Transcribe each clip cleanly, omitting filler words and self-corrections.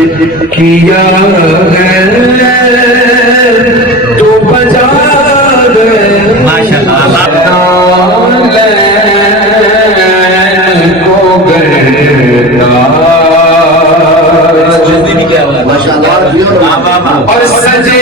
کیا ہے تو بجا دے ماشاءاللہ کو گردا اور سجے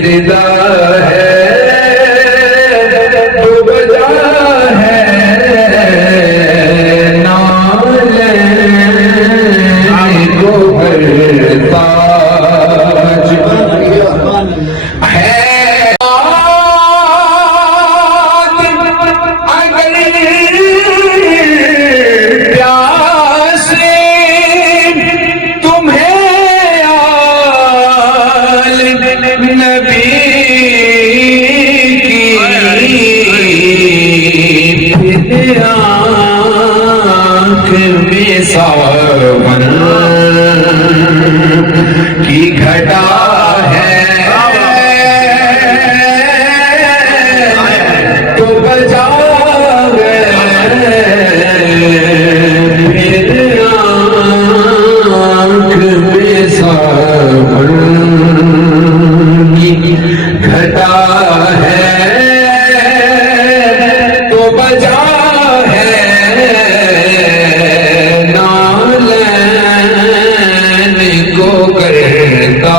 خدا ہے تو بجا ہے آنکھ میں ساون کی گھٹا ہے تو بجا گئے آنکھ میں سابر کی گھٹا ہے تو بجا ہے نالین کو کرتا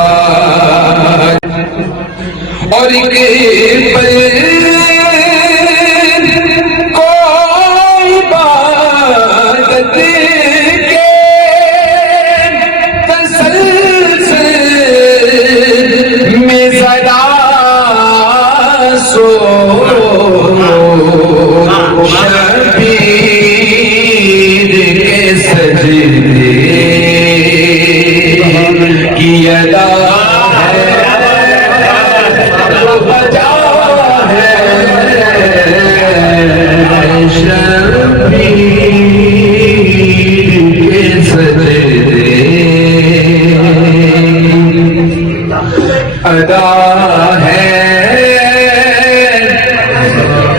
اور ایک پل کوئی عبادت کے تسلسل میں ذرا سو شبیر کے سجدے کی ادا ہے تو بجا ہے شبیر کے سجدے ادا ہے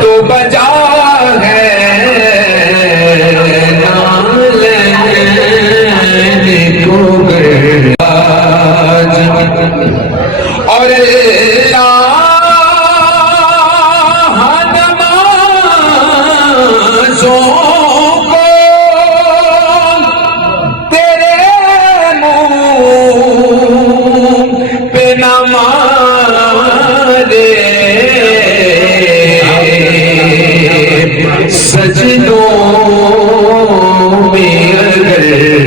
تو بجا ہے نالین کو گراج اور نمازوں کو تیرے منہ پہ نہ مارے سجدوں میں اگر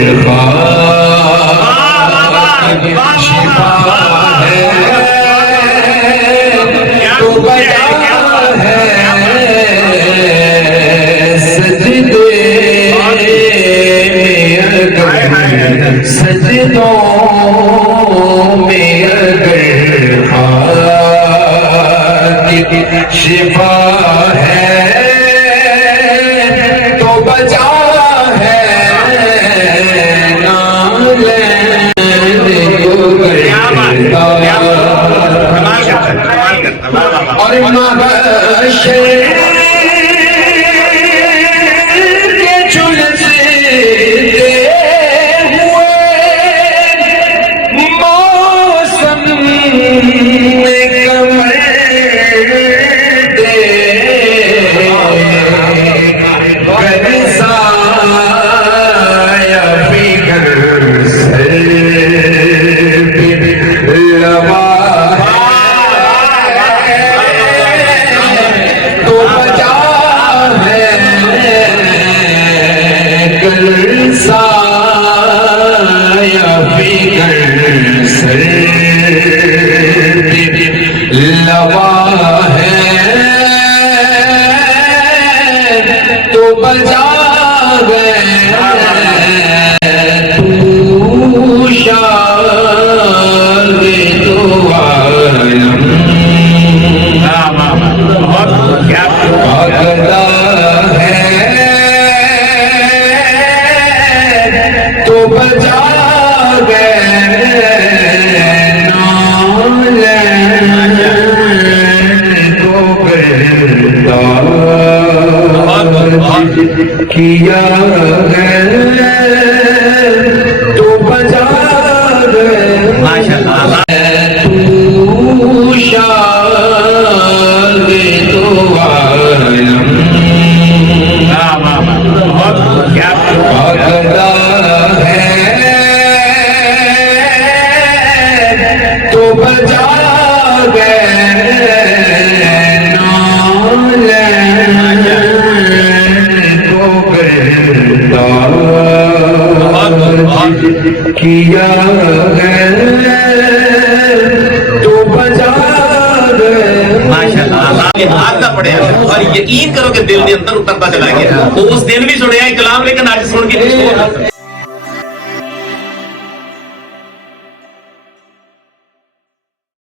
شفا ہے تو بجا ہے سجدے میں اگر سجدوں میں اگر شفا ہے تو بجا ہے نالین کو کرتا اور محشر کے جھلستے ہوئے موسم میں کمر دے برسایا فکر سر پہ لوا تو بجا ہے سایہ فکر سر پہ لوا ہے تو بجا گئے تو شاد تو عالم بھاگتا ہے تو بجا گئے نالین کو کرتا کیا ہے تو بجا گئے تو شاد تو عالم بھاگتا ہے تو بجا گئے نالین کو کرتا کیا ہے تو بجا گئے بھاگنا پڑے اور یقین کرو کہ دل کے اندر اترتا چلا گیا. تو اس دن بھی سنیا کلام لیکن آج سن کے